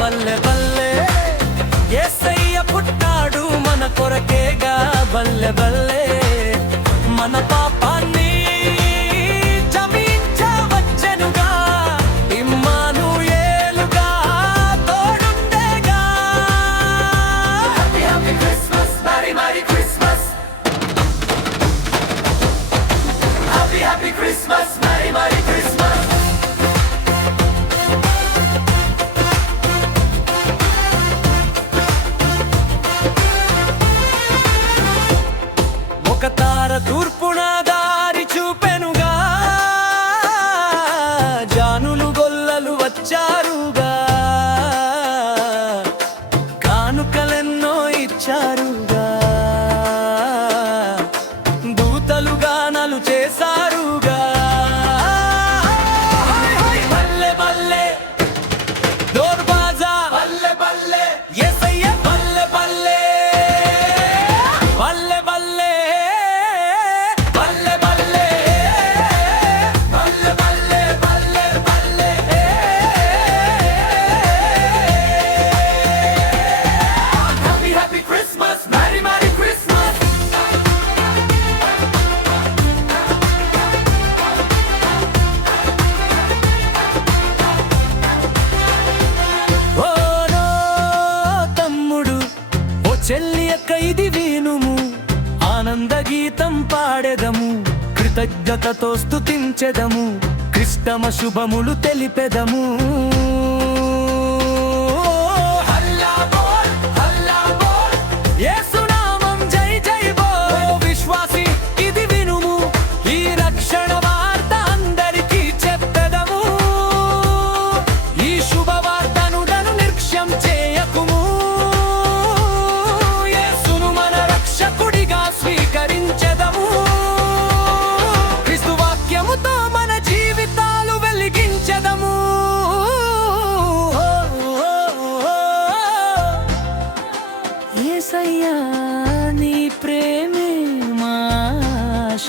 బల్లె బల్లె యేసయ్య పుట్టాడు మన కొరకేగా బల్లె బల్లె మన పాపాన్ని క్షమించవచ్చెనుగా ఇమ్మానుయేలుగా తోడుండేగా. Happy happy Christmas, merry merry Christmas. Happy happy Christmas, merry merry Christmas. ఒక తార తూర్పున దారి చూపెనుగా, జానులు గొల్లలు వచ్చారుగా, కానుకలెన్నో ఇచ్చారుగా, దూతలు గానాలు చేశారుగా. బల్లె బల్లె దోర్బాజా బల్లె బల్లె యేసయ్య బల్లె బల్లె బల్లె బల్లె బల్లె బల్లె బల్లె బల్లె బల్లె బల్లె. Happy happy Christmas, merry merry Christmas. ఓ నో తమ్ముడు, ఓ చెల్లి అక్క ఇది వినుము, ఆనంద గీతం పాడెదము, కృతజ్ఞతతో స్తుతించెదము, క్రిస్తమ శుభములు తెలిపెదము. హల్లా బోల్, హల్లా బోల్, యేసు నామం జై జై బోల్. ఓ విశ్వాసి ఇది వినుము, ఈ రక్షణ వార్త అందరికీ చెప్పెదము, ఈ శుభవార్తను నిర్లక్ష్యం చేయకుము. యేసును మన రక్షకుడిగా స్వీకరించెదము, క్రీస్తు వాక్యముతో మన జీవితాలు వెలిగించెదము. యేసయ్యా నీ ప్రేమే మా ఆశ,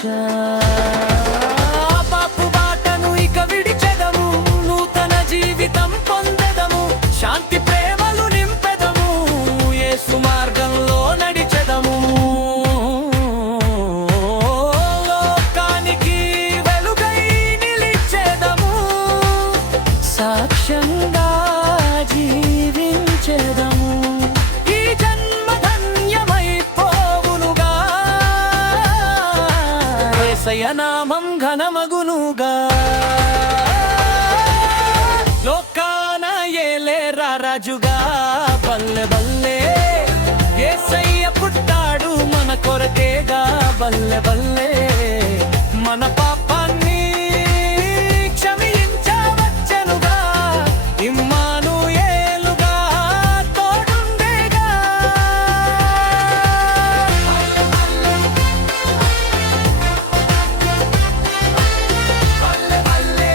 పాపు బాటను ఇక విడిచెదము, నూతన జీవితం పొందెదము, శాంతి ప్రేమలు నింపెదము, యేసు మార్గంలో నడిచెదము. లోకానికి వెలుగై నిలిచెదము, సాక్ష్యంగా జీవించెదము, ఈ జన్మ ధన్యమైపోవునుగా, యేసయ్య నామం ఘనమగునుగా. లోకాన ఏలేరా రాజుగా బల్లె బల్లె యేసయ్య పుట్టాడు మన కొరకేగా బల్లె బల్లె మన పాపాన్ని క్షమించవచ్చెనుగా ఇమ్మానుయేలుగా తోడుండేగా. బల్లె బల్లె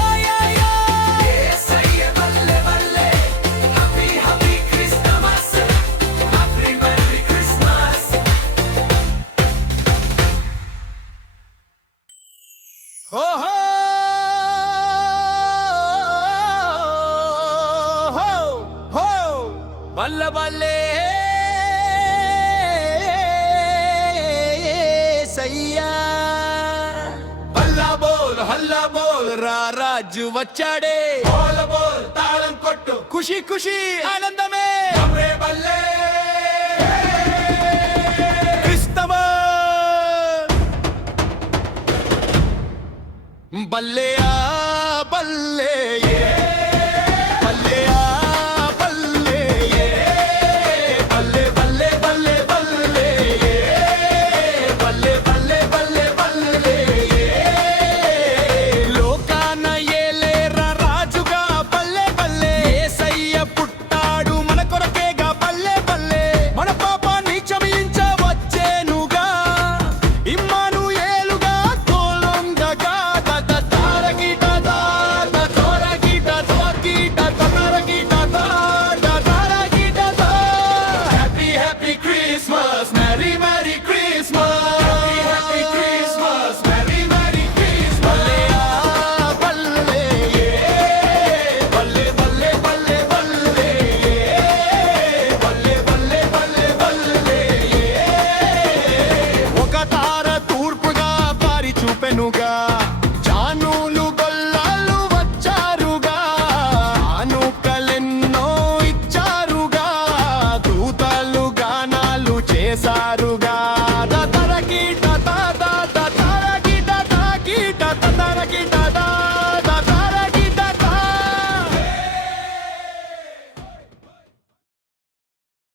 ఓ యా యా యేసయ్య బల్లె బల్లె. Happy happy Christmas, happy merry Christmas. ఓహో హో హో బల్లె బల్లె యేసయ్యా. హల్లా బోల్ రా రాజు వచ్చాడే, బోల్ బోల్ తాళం కొట్టు, ఖుషి ఖుషి ఆనందమే బల్లె క్రిస్తమ. బల్లెయా బల్లె